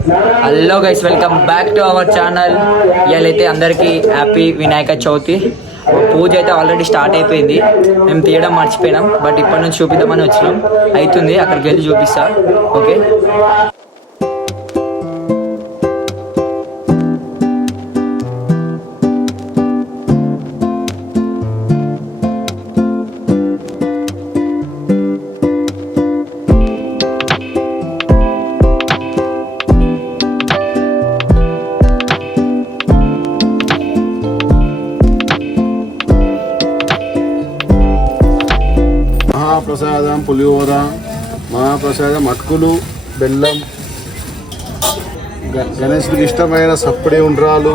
Hello guys, welcome back to our channel. ఇవాళైతే అందరికీ happy Vinayaka Chavithi. పూజ అయితే ఆల్రెడీ స్టార్ట్ అయిపోయింది. మేము తీయడం మర్చిపోయినాం, బట్ ఇప్పటి నుంచి చూపిద్దామని వచ్చినాం. అవుతుంది, అక్కడికి వెళ్ళి చూపిస్తా. ఓకే, మహాప్రసాదం పులిహోర, మహాప్రసాదం అటుకులు, బెల్లం, గణేశుడికి ఇష్టమైన సప్పడి ఉండ్రాలు,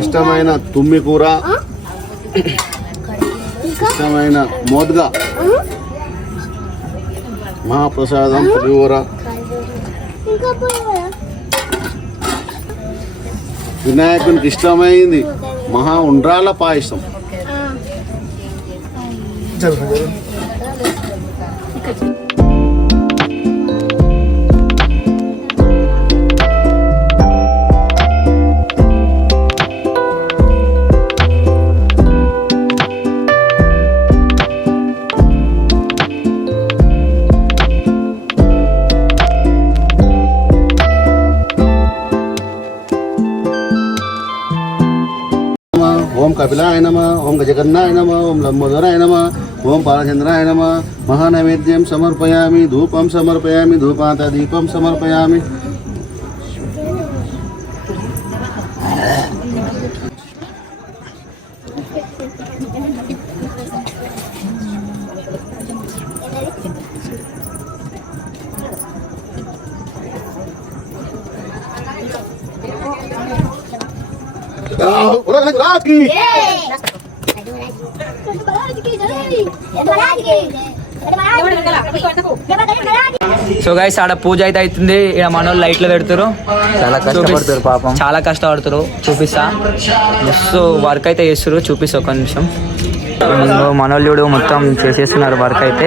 ఇష్టమైన తుమ్మి కూర, ఇష్టమైన మోద్గా, మహాప్రసాదం పులిహోర, వినాయకునికి ఇష్టమైంది మహా ఉండ్రాల పాయసం. ఓం కపిలాయ నమః, ఓం గజకర్ణాయ నమః, ఓం లంబోదరాయ నమః, ఓం బాలచంద్రాయ నమః. మహానైవేద్యం సమర్పయామి, ధూపం సమర్పయామి, ధూపాంత దీపం సమర్పయామి. సో గైస్, ఆడ పూజ అయితే అవుతుంది. ఇక్కడ మనోళ్ళు లైట్లు పెడతారు, చాలా కష్టపడతారు పాపం, చాలా కష్టపడతారు. చూపిస్తా, సో వర్క్ అయితే చేస్తారు, చూపిస్తా ఒక నిమిషం. మనోళ్ళు మొత్తం చేసేస్తున్నారు వర్క్ అయితే.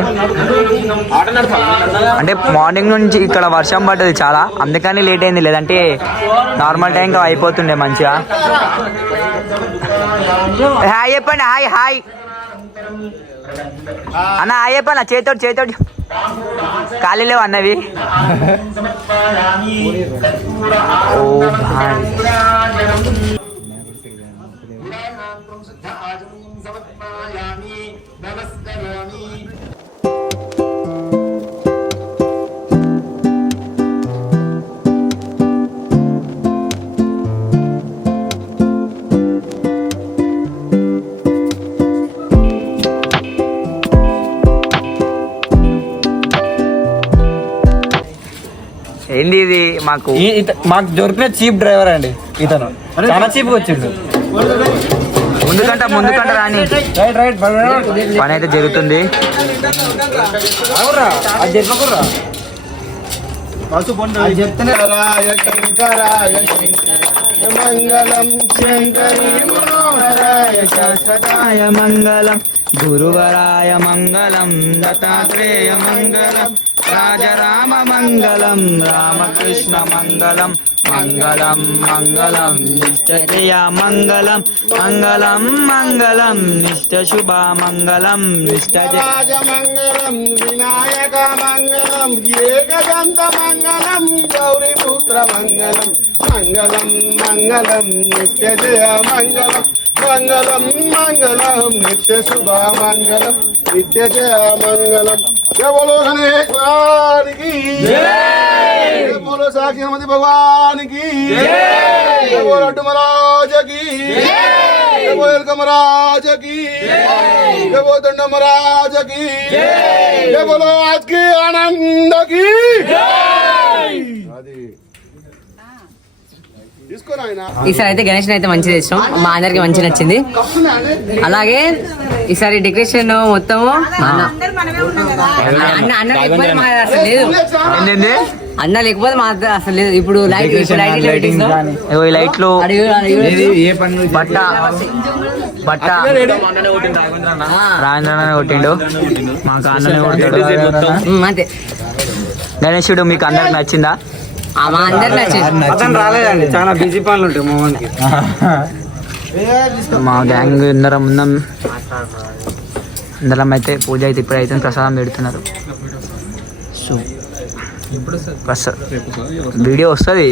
అంటే మార్నింగ్ నుంచి ఇక్కడ వర్షం పడ్డది చాలా, అందుకని లేట్ అయింది. లేదంటే నార్మల్ టైంకి అయిపోతుండే మంచిగా. హాయ్ చెప్పండి, హాయ్ హాయ్ అన్న, హాయ్ చెప్పండి. చేతోడు ఖాళీ లేవు అన్నవి. ఓ భాయ్, ఏంది ఇది? మాకు దొరికిన చీప్ డ్రైవర్ అండి ఇతను, చాలా చీప్ వచ్చిండు. ముందుకంట రాని పని అయితే జరుగుతుంది. మంగళం శంకరీ మనోహరాయ శాశ్వతాయ మంగళం, గురువరాయ మంగళం, దత్తాత్రేయ మంగళం, రాజరామ మంగళం, రామకృష్ణ మంగళం, మంగళం మంగళం నిష్ఠజయ మంగళం, మంగళం మంగళం నిష్ఠ శుభ మంగళం, నిష్ఠజయ మంగళం, వినాయక మంగళం, ఏకదంత మంగళం, గౌరీపుత్ర మంగళం, మంగళం మంగళం నిత్యజయ మంగళం, మంగళం మంగళం నిత్య శుభ మంగళం, నిత్యజయ మంగళం. बोलो गणेश भगवान की जय, बोलो साक्षी गणपति भगवान की जय, बोलो लड्डू महाराज की जय, बोलो महाराज की जय, बोलो दंड महाराज की जय, बोलो आज की आनंद की जय. ఈసారి అయితే గణేష్ అయితే మంచిగా చేసినాం, మా అందరికి మంచిగా నచ్చింది. అలాగే ఈసారి డెకరేషన్ మొత్తము అన్న లేకపోతే మా అసలు లేదు, అన్న లేకపోతే మా అసలు లేదు. ఇప్పుడు లైటింగ్ లైట్లు బట్ట రాజేంద్ర కొట్టిండు, మాకు అన్ననే కొట్టాడు. అంతే. గణేశుడు మీకు అందరికి నచ్చిందా? మా అందరికి నచ్చింది. అతను రాలేదండి, చాలా బిజీ పనులు ఉంటాయి మోహన్కి. మా గ్యాంగ్ అందరం ఉన్నాం. అందరం అయితే పూజ అయితే ఇప్పుడైతే ప్రసాదం పెడుతున్నారు. సో వీడియో వస్తుంది,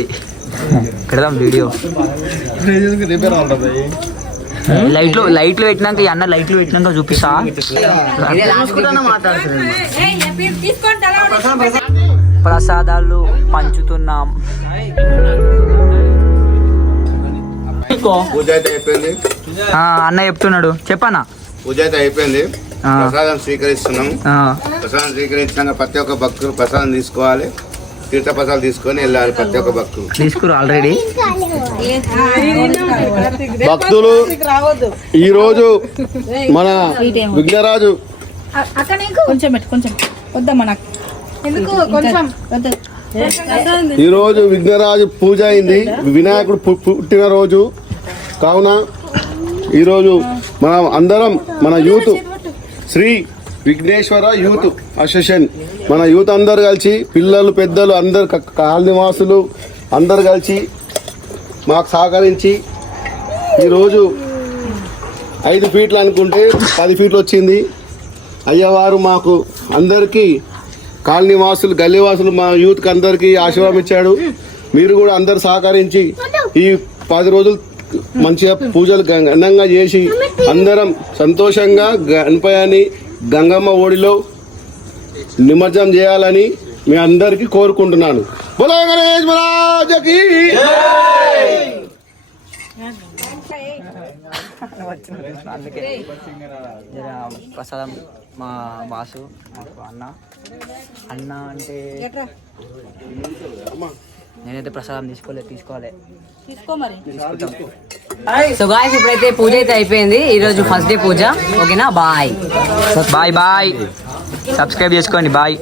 పెడదాం వీడియో. లైట్లు పెట్టినాక ఈ అన్న లైట్లు పెట్టినాక చూపిస్తా. ప్రసాదాలు పంచుతున్నాం. పూజ అయితే అయిపోయింది. అన్న చెప్తున్నాడు, చెప్పన్నా. పూజ అయితే అయిపోయింది, ప్రసాదం స్వీకరిస్తున్నాం. ప్రసాదం స్వీకరించాక ప్రతి ఒక్క భక్తులు ప్రసాదం తీసుకోవాలి, తీర్థ ప్రసాదాలు తీసుకొని వెళ్ళాలి. ప్రతి ఒక్క భక్తులు తీసుకురు ఆల్రెడీ. భక్తులు ఈరోజు మన విఘ్నరాజు ఈరోజు విఘ్నరాజు పూజ అయింది, వినాయకుడు పుట్టినరోజు కావున ఈరోజు మనం అందరం మన youth Shri Vighneshwara youth association మన యూత్ అందరు కలిసి, పిల్లలు పెద్దలు అందరు కాలనివాసులు అందరు కలిసి మాకు సహకరించి ఈరోజు 5 ఫీట్లు అనుకుంటే 10 ఫీట్లు వచ్చింది. అయ్యవారు మాకు అందరికీ కాలనీవాసులు గల్లీవాసులు మా యూత్కి అందరికీ ఆశీర్వాదం ఇచ్చాడు. మీరు కూడా అందరు సహకరించి ఈ 10 రోజులు మంచిగా పూజలు ఘనంగా చేసి అందరం సంతోషంగా గణపయాన్ని గంగమ్మ ఓడిలో నిమజ్జనం చేయాలని మీ అందరికీ కోరుకుంటున్నాను. బోలో గణేష్ మహారాజుకి ప్రసాదం మా బాసు అన్న అంటే నేనైతే ప్రసాదం తీసుకోవాలి. సో గాయ్స్ ఇప్పుడైతే పూజ అయితే అయిపోయింది. ఈరోజు ఫస్ట్ డే పూజ. ఓకేనా, బాయ్. బాయ్ సబ్స్క్రైబ్ చేసుకోండి. బాయ్.